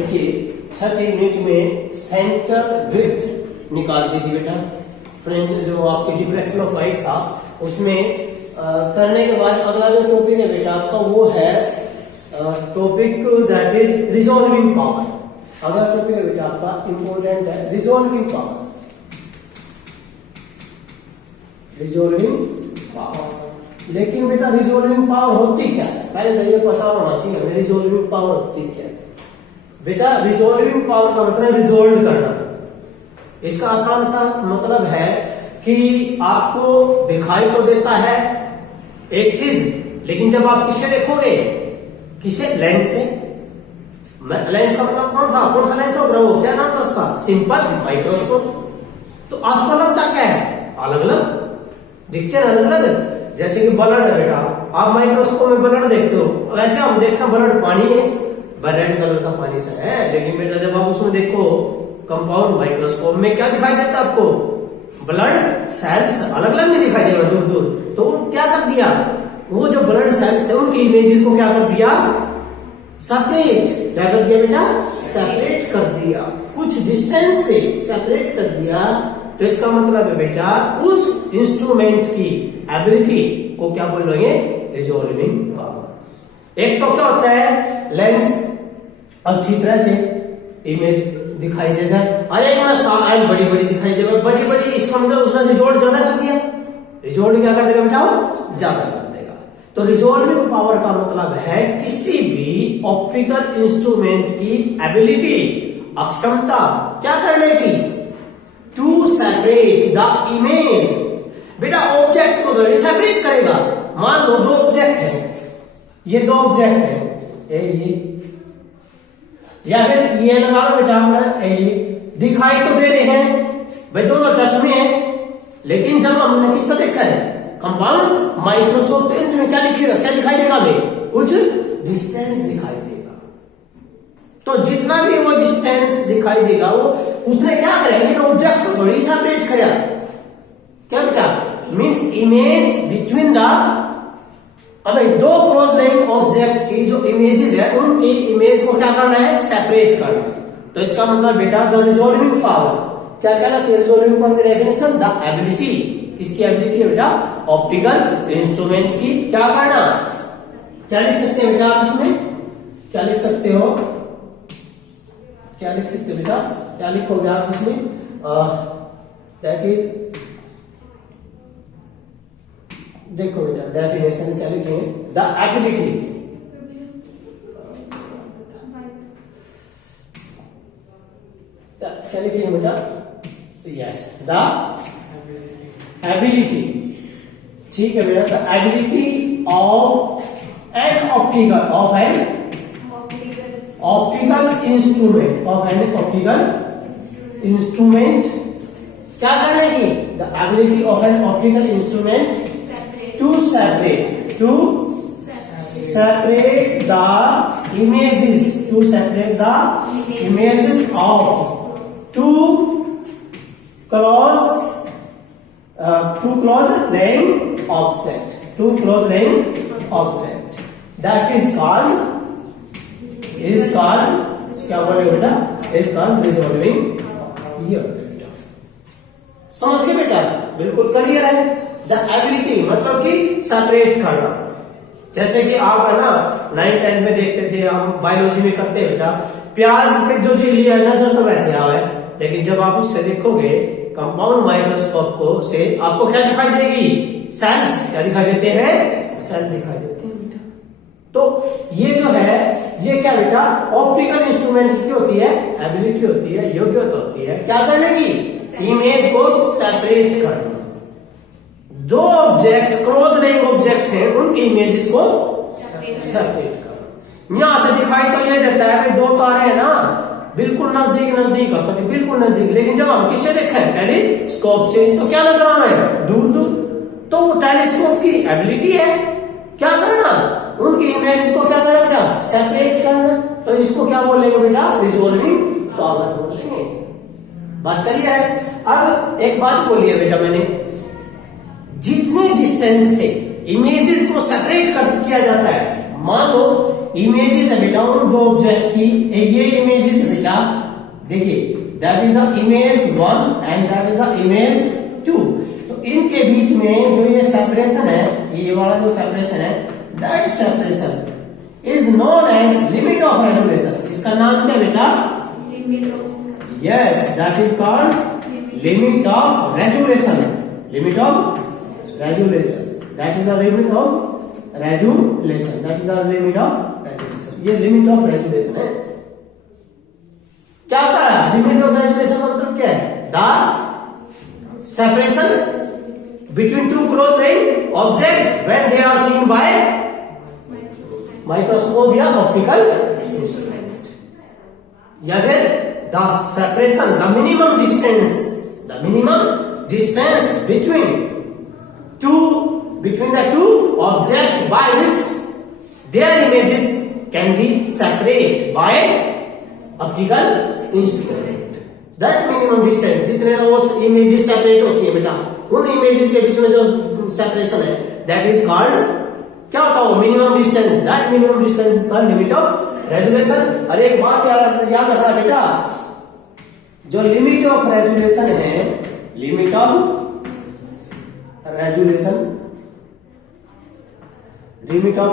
देखिए छठी यूनिट में centre width निकाल दी थी बेटा। फ्रेंड्स जो आपकी डिफ्रैक्शन ऑफ लाइट था उसमें करने के बाद अगला जो टॉपिक है बेटा आपका वो है topic that is resolving power. अगला टॉपिक है बेटा आपका इंपॉर्टेंट है रिजॉल्विंग पावर। रिजॉल्विंग पावर, लेकिन बेटा रिजॉल्विंग पावर होती क्या है पहले तो ये पता होना चाहिए हमें रिजॉल्विंग पावर होती क्या है। बेटा रिजॉल्विंग पावर का मतलब रिजॉल्व करना। इसका आसान सा मतलब है कि आपको दिखाई तो देता है एक चीज, लेकिन जब आप किससे देखोगे, किसे, लेंस से। लेंस का मतलब कौन सा लेंस होगा, वो क्या नाम था उसका, सिंपल माइक्रोस्कोप। तो आपको लगता क्या है, अलग अलग दिखते हैं, अलग अलग। जैसे कि ब्लड है बेटा, आप माइक्रोस्कोप में ब्लड देखते हो, वैसे हम देखते हैं ब्लड पानी है, रेड कलर का पानी से है, लेकिन बेटा जब आप उसमें देखो कंपाउंड माइक्रोस्कोप में क्या दिखाई देता है आपको, ब्लड सेल्स अलग अलग नहीं दिखाई देगा दूर दूर। तो क्या कर दिया, वो जो ब्लड सेल्स थे उनकी इमेजेस को क्या कर दिया, सेपरेट। क्या कर दिया बेटा, सेपरेट कर दिया, कुछ डिस्टेंस से सेपरेट कर दिया। तो इसका मतलब है बेटा उस इंस्ट्रूमेंट की एबिलिटी को क्या बोल रहे हैं, रिजॉल्विंग पावर। एक तो क्या होता है, लेंस अच्छी तरह से इमेज दिखाई देता है, और एक में बड़ी बड़ी दिखाई दे, बड़ी बड़ी, इसका मतलब उसने रिजॉल्व ज्यादा कर दिया। रिजॉल्व क्या कर देगा बेटा, ज्यादा कर देगा। तो रिजॉल्विंग पावर का मतलब है किसी भी ऑप्टिकल इंस्ट्रूमेंट की एबिलिटी, अक्षमता क्या करने की, टू सेपरेट द इमेज। बेटा ऑब्जेक्ट को सेपरेट करेगा। मान लो दो ऑब्जेक्ट है, ये दो ऑब्जेक्ट है, ये या फिर ये लगा लो बेटा आपने, ये दिखाई तो दे रहे हैं भाई, दोनों टच में है, लेकिन जब हमने किसका देखा है, कंपाउंड माइक्रोस्कोप लेंस में क्या दिखेगा, क्या दिखाई देगा हमें, कुछ डिस्टेंस दिखाई देगा। तो जितना भी वो डिस्टेंस दिखाई देगा वो उसने क्या करेगा, ऑब्जेक्ट को थोड़ी सेपरेट करेगा। क्या बेटा, मीन्स इमेज बिटवीन द, अबे दो क्लोज लाइन ऑब्जेक्ट की जो इमेजेस है उनकी इमेज को क्या करना है, सेपरेट करना। तो इसका मतलब बेटा द रिजॉल्विंग पावर क्या कहलाती है, रिजॉल्विंग पावर की डेफिनेशन द एबिलिटी, किसकी एबिलिटी है बेटा, ऑप्टिकल इंस्ट्रूमेंट की क्या करना। क्या लिख सकते हैं बेटा आप इसमें, क्या लिख सकते हो, क्या लिख सकते हो बेटा, क्या लिखोगे आप इसमें, दैट इज, देखो बेटा डेफिनेशन क्या लिखेंगे, द एबिलिटी, क्या लिखेंगे बेटा, यस द एबिलिटी, ठीक है बेटा, the ability of an optical, of an optical instrument, of an optical instrument क्या करने की, the ability of an optical instrument to separate the images, to separate the images of two close line object, that is called क्या बोले बेटा, is called resolving here। समझ के बेटा, बिल्कुल क्लियर है। द एबिलिटी मतलब कि सेपरेट करना। जैसे कि आप है ना 9th 10th में देखते थे, हम बायोलॉजी में करते हैं बेटा, प्याज पे जो झिल्ली है नजर तो वैसे आवे, लेकिन जब आप उससे देखोगे कंपाउंड माइक्रोस्कोप को से आपको क्या दिखाई देगी, सेल्स क्या दिखाई देते हैं, सेल दिखाई देते हैं बेटा। तो ये जो है ये क्या बेटा, ऑप्टिकल इंस्ट्रूमेंट की होती है, एबिलिटी होती है, योग्यता होती है क्या करने की, इमेज को सेपरेट करना। जो ऑब्जेक्ट क्लोज लाइन ऑब्जेक्ट है उनकी इमेजेस को सेपरेट करना। यहां से दिखाई तो ये देता है कि दो तारे हैं ना, बिल्कुल नजदीक नजदीक होते, बिल्कुल नजदीक, लेकिन जब हम किससे देखा है, टेलीस्कोप से, तो क्या नजर आना है, दूर दूर। तो वो टेलीस्कोप की एबिलिटी है क्या करना, उनकी इमेजेस को क्या करना बेटा, सेपरेट करना। तो इसको क्या बोलेंगे बेटा, रिजॉल्विंग पावर बोलेंगे। बात करिए है। अब एक बात बोलिए बेटा, मैंने जितने डिस्टेंस से इमेजेस को सेपरेट कर किया जाता है, मान लो इमेजेस है बेटा उन दो ऑब्जेक्ट की, ये इमेजेस है बेटा, देखिए that is the image 1 and that is the image 2। तो इनके बीच में जो ये सेपरेशन है, ये वाला जो सेपरेशन है, that separation is known age limit of resolution. इसका नाम क्या बेटा? Yes, that is called limit of resolution. Limit of resolution, that is the limit of resolution, that is the limit of resolution. ये limit of resolution है। क्या होता है limit of resolution का मतलब क्या है? The separation between two close-lying objects when they are seen by microscope या optical instrument, या फिर the separation, the minimum distance between the two objects by which their images can be separated by optical instrument। that minimum distance, जितने उस images separate होती है बेटा, उन images के बीच में जो सेपरेशन है, दैट इज कॉल्ड, क्या होता है? Minimum distance. That minimum distance is called limit of resolution. और एक बात याद रखना बेटा, जो लिमिट ऑफ रेजोल्यूशन है, limit of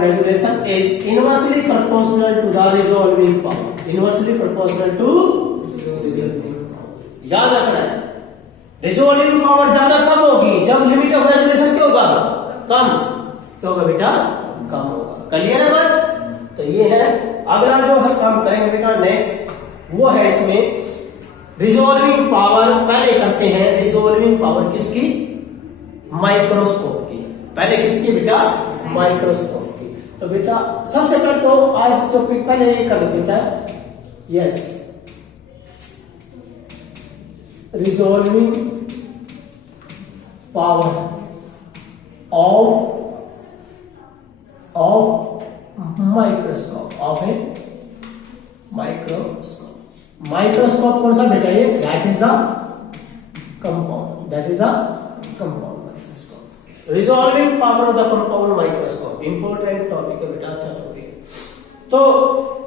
resolution is inversely proportional to the resolving power. Inversely proportional to याद रखना है। रिजॉल्विंग पावर ज्यादा कम होगी जब लिमिट ऑफ रेजोल्यूशन क्या होगा? कम। क्या होगा बेटा? कम होगा। क्लियर है बात? तो ये है। अगला जो हम करेंगे बेटा नेक्स्ट, वो है इसमें रिजॉल्विंग पावर। पहले करते हैं रिजॉल्विंग पावर किसकी? माइक्रोस्कोप की। पहले किसकी बेटा? माइक्रोस्कोप की। तो बेटा सबसे पहले तो आज टॉपिक पहले ये कर बेटा, yes, resolving power of microscope, of a microscope। Microscope कौन सा बेटा? ये that is the compound, that is the compound microscope. Resolving power of the compound microscope important topic है बेटा, अच्छा टॉपिक है। तो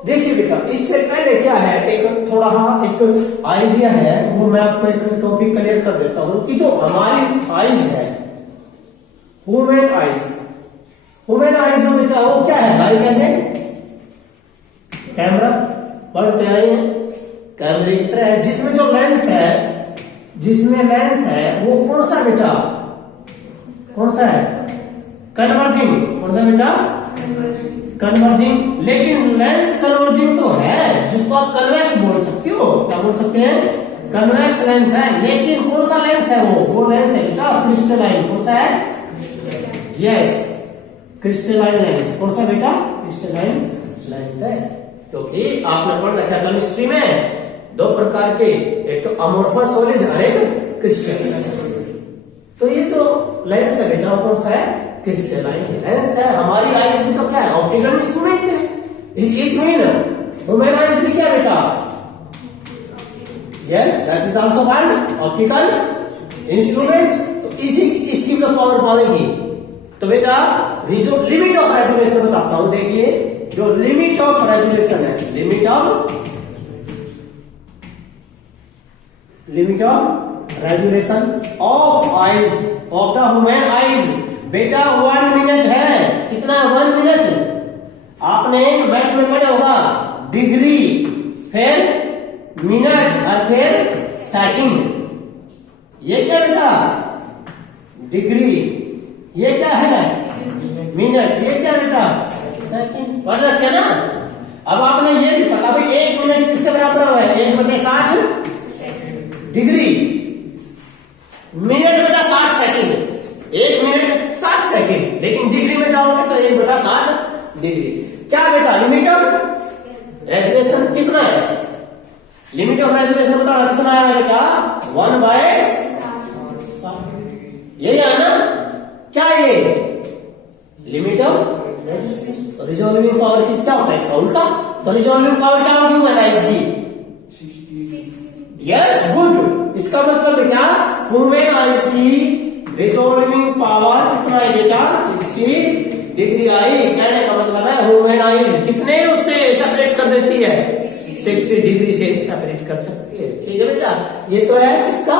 देखिए बेटा, इससे पहले क्या है, एक थोड़ा एक आइडिया है, वो मैं आपको एक टॉपिक क्लियर कर देता हूं कि जो हमारी आईज है, ह्यूमन आईज जो बेटा वो क्या है भाई? कैसे कैमरा पढ़ के आए हैं, कैमरे की तरह है, जिसमें जो लेंस है वो कौन सा बेटा? कौन सा है? कन्वर्जिंग। कौन सा बेटा? कन्वर्जिंग। लेकिन लेंस कन्वर्जिंग तो है, जिसको आप कन्वेक्स बोल सकते हो। क्या बोल सकते हैं? कन्वेक्स लेंस है। लेकिन कौन सा लेंस है? वो लेंस है बेटा क्रिस्टलाइन। कौन सा है? Yes, crystalline lens. कौन सा बेटा? क्रिस्टलाइन लेंस है। क्योंकि आपने पढ़ रखा केमिस्ट्री में दो प्रकार के, एक तो अमोर्फस सॉलिड और एक क्रिस्टलाइन। तो ये जो लेंस है बेटा वो कौन सा है? क्रिस्टलाइन लेंस है। हमारी आईज भी तो क्या है? ऑप्टिकल इंस्ट्रूमेंट है। इट मीन ह्यूमन आईज भी क्या बेटा? Yes, that is also called optical instrument. तो इसकी भी पावर पाएगी। तो बेटा लिमिट ऑफ रेजोल्यूशन बताता हूं। देखिए जो लिमिट ऑफ रेजोल्यूशन है, limit of resolution of eyes, of the human eyes बेटा 1 मिनट है। कितना? 1 मिनट। आपने मैथ में पढ़ा होगा डिग्री, फिर मिनट और फिर सेकंड। ये क्या बेटा? डिग्री। ये क्या है? मिनट। ये क्या बेटा? सेकंड। पढ़ रखे ना? अब आपने ये भी पढ़ा भाई 1 मिनट किसके बराबर है? 1/60 डिग्री। मिनट बेटा 60 सेकंड। 1 minute 60 second. लेकिन डिग्री में जाओगे तो 1/60 डिग्री। क्या बेटा? लिमिट ऑफ रेजोल्यूशन कितना है? लिमिट ऑफ रेजोल्यूशन बताना कितना है बेटा? 1/60। यही है ना? क्या ये लिमिट ऑफ रिजॉल्विंग पावर किस क्या होता है? इसका उल्टा। तो रिजॉल्विंग पावर क्या होगी ह्यूमन आईज की? Yes, good. इसका मतलब क्या? ह्यूमन आईज की रिजॉल्विंग पावर कितना है बेटा? 60 डिग्री आई, कहने का मतलब है होम एंड आई कितने उससे सेपरेट कर देती है, 60 डिग्री से सेपरेट कर सकती है। ठीक है बेटा, ये तो है किसका,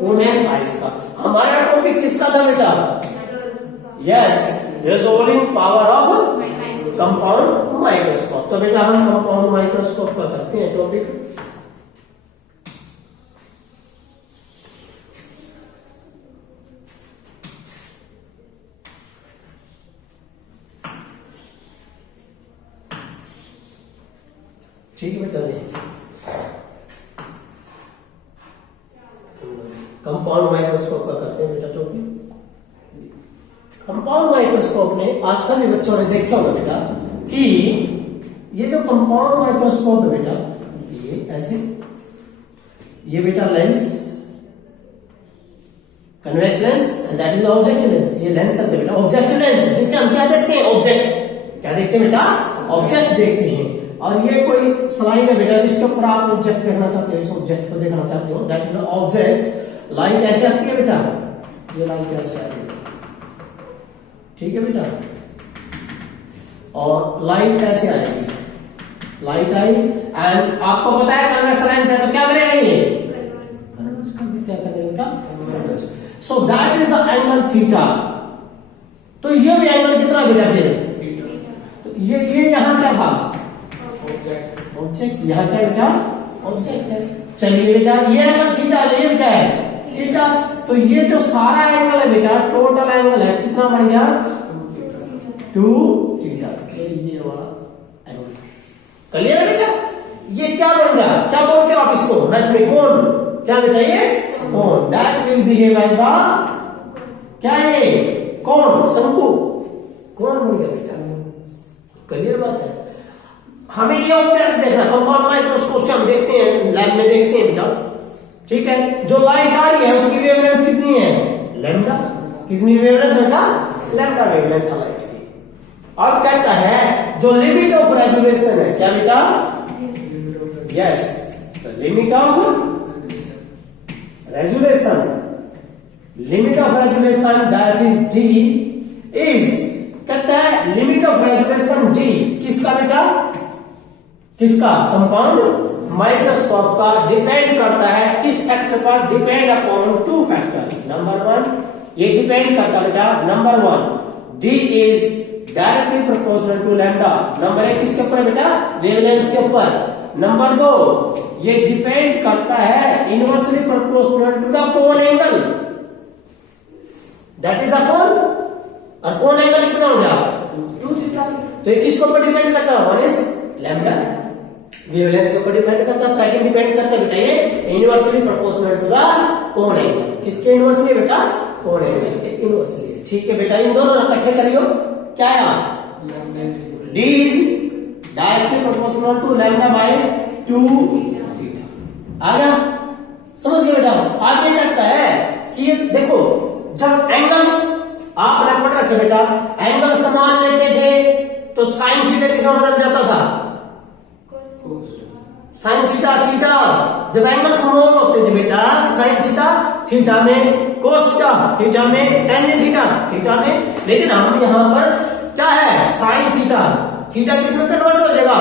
होम एंड आई का। हमारा टॉपिक किसका था बेटा, yes, resolving power of compound microscope. तो बेटा हम कंपाउंड माइक्रोस्कोप का करते हैं टॉपिक। ठीक है बेटा, कंपाउंड माइक्रोस्कोप का करते हैं बेटा टॉपिक। कंपाउंड माइक्रोस्कोप में आप सभी बच्चों ने देखा होगा बेटा कि ये जो कंपाउंड माइक्रोस्कोप है बेटा, ये ऐसे, ये बेटा lens, convex lens and that is objective lens. ये लेंस है बेटा, ऑब्जेक्टिव लेंस, जिससे हम क्या देखते हैं, ऑब्जेक्ट। क्या देखते हैं बेटा, ऑब्जेक्ट देखते हैं। और ये कोई स्लाइड है बेटा जिसके ऊपर आप ऑब्जेक्ट देखना चाहते हो, इस ऑब्जेक्ट को देखना चाहते हो, दैट इज ऑब्जेक्ट। लाइट ऐसे आती है बेटा, ये लाइट ऐसे आती है, ठीक है बेटा, और लाइट ऐसे आएगी, लाइट आई एंड आपको पता है कन्वेक्स लेंस है तो क्या करेगा ये, कन्वर्स कर भी क्या करेगा बेटा, so that is the angle theta. तो ये भी एंगल कितना बेटा फिर, तो ये यहां क्या था, ऑब्जेक्ट, यहाँ क्या बेटा, ऑब्जेक्ट है। चलिए बेटा, ये एंगल थीटा, ये क्या है थीटा। तो ये जो सारा एंगल है बेटा, टोटल एंगल है कितना बन गया, 2 थीटा। ये वाला एंगल क्लियर है बेटा। ये क्या बन गया, क्या बोलते हो आप इसको, मैथ में कोण, क्या बेटा ये कोण, that will behave as the, क्या है ये कोण, शंकु, कोण बन गया बेटा। क्लियर बात है। हमें ये ऑब्जेक्ट देखना, कंपाउंड माइक्रोस्कोप से हम देखते हैं, लैब में देखते हैं बेटा, ठीक है। जो लाइट आ रही है उसकी वेवलेंथ कितनी है, लैम्डा। कितनी वेवलेंथ बेटा, लैम्डा वेवलेंथ है लाइट की। और कहता है जो लिमिट ऑफ रेजोल्यूशन है, क्या बेटा, yes, the limit of resolution, limit of resolution that is D is, कहता है लिमिट ऑफ रेजोल्यूशन डी किसका बेटा, किसका, कंपाउंड माइक्रोस्कोप का डिपेंड करता है किस फैक्टर पर, डिपेंड अपॉन 2 फैक्टर। नंबर 1, ये डिपेंड करता है बेटा, number 1 D is directly proportional to lambda. Number 1 किसके ऊपर है बेटा, वेवलेंथ के ऊपर। नंबर 2, ये डिपेंड करता है इनवर्सली प्रोपोर्शनल टू द कोण एंगल, दैट इज द कोण। और कोण एंगल कितना हो गया, 2 थीटा। तो ये किसके ऊपर डिपेंड करता है, 1 इज लैम्डा, वेवलेंथ के ऊपर डिपेंड करता है। सेकंड डिपेंड करता है बेटा ये इनवर्सली प्रोपोर्शनल टू द कोण एंगल, किसके इनवर्सली बेटा, कोण एंगल के इनवर्सली। ठीक है बेटा, इन दोनों इकट्ठे करियो, क्या है, D is directly proportional to lambda by 2 theta. आ गया, समझ गए बेटा। आगे कहता है कि ये देखो, जब एंगल आपने पढ़ रखे बेटा, एंगल समान लेते थे तो साइन थीटा किसमें बदल जाता था, साइन थीटा थीटा। जब एंगल समान होते थे बेटा, साइन थीटा थीटा में, कोस थीटा में, टेंजेंट थीटा थीटा में। लेकिन हम यहां पर क्या है, साइन थीटा, थीटा किसमें कन्वर्ट हो जाएगा,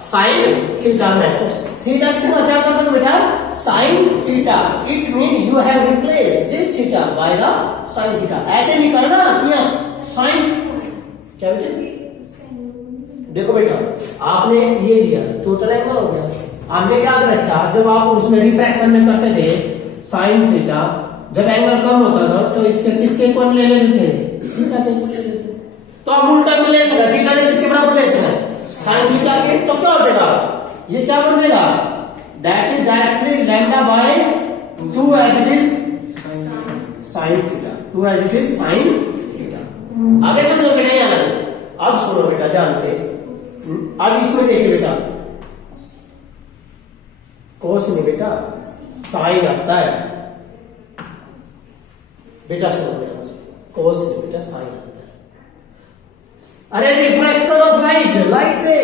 साइन थीटा में। तो थीटा किसमें क्या कर दोगे बेटा, sine theta. It mean you have replace this theta by the sine theta. ऐसे नहीं करना कि साइन, क्या बेटा, देखो बेटा आपने ये लिया टोटल एंगल हो गया, आपने क्या रखा, जब आप उसमें रिफ्रैक्शन में करते थे साइन थीटा, जब एंगल कम होता था तो इसके किसके कोण ले लेते थे, थीटा के। तो आप उल्टा भी ले सकते, थीटा ने किसके बराबर ले सकते, साइन थीटा के। तो क्या हो जाएगा, ये क्या बन जाएगा, that is directly lambda by 2 as it is sine theta, 2 as it is sine theta. आगे समझो बेटा, यहाँ अब सुनो बेटा ध्यान से। अब इसमें देखिए बेटा, कोस नहीं बेटा, साइन आता है बेटा, सुनो बेटा, कोस नहीं बेटा, साइन आता है। अरे रिफ्लेक्शन ऑफ लाइट, लाइट पे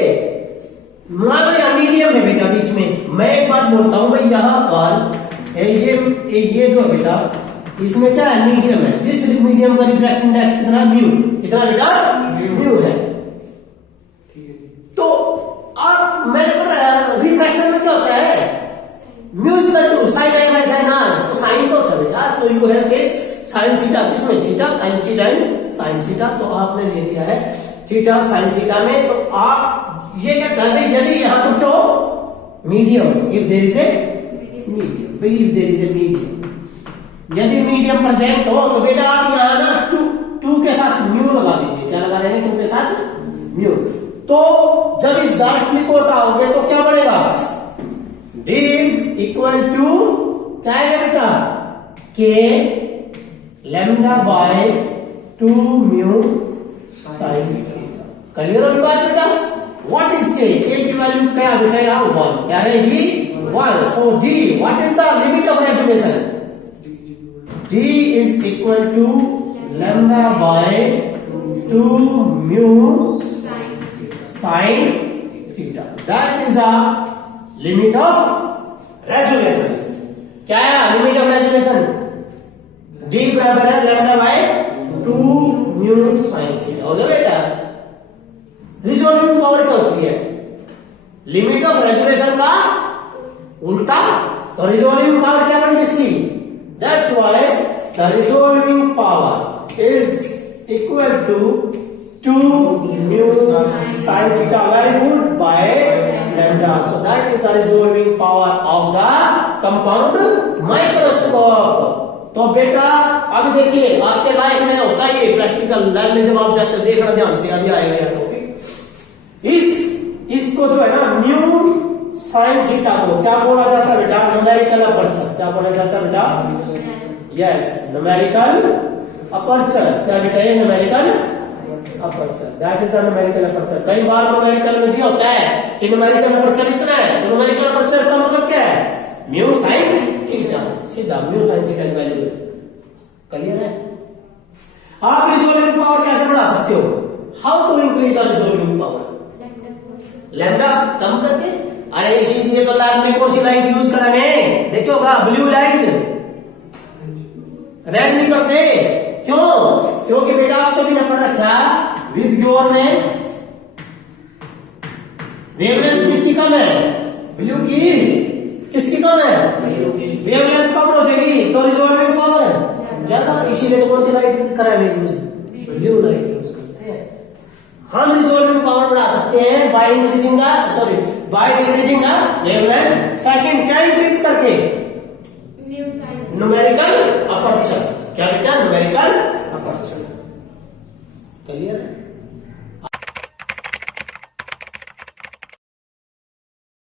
मान लो यहाँ मीडियम है बेटा बीच में। मैं एक बात बोलता हूं भाई, यहां पर ये जो बेटा इसमें क्या है, मीडियम है। जिस मीडियम का रिफ्रैक्टिव इंडेक्स कितना, म्यू, कितना बेटा, म्यू है। तो अब मैंने पढ़ा रिफ्रैक्शन में क्या होता है, mu equal to sine I by sine R, तो साइन तो होता है बेटा, सो यू हैव के साइन थीटा, किसमें theta, and theta and sine theta, तो आपने ले लिया है थीटा साइन थीटा में। तो आप ये क्या कर रहे, यदि यहाँ पर तो medium, if there is a medium, if there is a medium, यदि मीडियम प्रेजेंट हो तो बेटा आप यहाँ ना टू के साथ म्यू लगा दीजिए, क्या लगा देंगे, टू के साथ म्यू। तो जब इस डायरेक्टली को हटाओगे तो क्या बढ़ेगा, d इज इक्वल टू क्या है बेटा, k lambda by 2 mu sign. Clear हो बात बेटा, व्हाट इज k, k की वैल्यू क्या बेटा, यहाँ 1, क्या रहेगी 1। सो d, what is the limit of resolution, d is equal to lambda by 2 mu sin theta, that is the limit of resolution। क्या है लिमिट ऑफ रेजोल्यूशन, d बराबर है lambda by 2 mu sin theta। हो गया बेटा, resolving power क्या होती है, लिमिट ऑफ रेजोल्यूशन का उल्टा, और रिजोल्विंग पावर क्या बनेगी इसकी, that's why the resolving power is equal to 2 mu sin theta, very good, by lambda, so that is the resolving power of the compound microscope। तो बेटा अब देखिए आपके लाइफ में होता है ये प्रैक्टिकल लैब में, जब आप जाते हो, देखना ध्यान से, अभी आएगा यह टॉपिक। इसको जो है ना म्यू साइन थीटा को क्या बोला जाता है बेटा, न्यूमेरिकल अपर्चर, क्या बोला जाता है बेटा, यस न्यूमेरिकल अपर्चर, क्या बेटा है numerical aperture, that is the numerical aperture. कई बार न्यूमेरिकल में दिया होता है कि न्यूमेरिकल अपर्चर इतना है, तो न्यूमेरिकल अपर्चर का मतलब क्या है, म्यू साइन थीटा, सीधा म्यू साइन थीटा की वैल्यू है। क्लियर है। आप रिजोल्विंग पावर कैसे बढ़ा सकते हो, how to increase the resolving power, lambda कम करके। अरे इसीलिए तो लैब में कौन सी लाइट यूज करेंगे, देखिए होगा ब्लू लाइट, रेड नहीं करते, क्यों, क्योंकि बेटा आप सभी ने पढ़ रखा विद योर में वेवलेंथ किसकी कम है, ब्लू की, किसकी कम है, वेवलेंथ कम हो जाएगी तो रिजोल्विंग पावर ज्यादा, इसीलिए कौन सी लाइट कराएंगे यूज, ब्लू लाइट यूज करते हैं। हम रिजोल्विंग पावर बढ़ा सकते हैं by increasing by decreasing wavelength, second क्या इंक्रीज करके, न्यूमेरिकल अपर्चर, क्या बेटा न्यूमेरिकल अपर्चर। क्लियर है।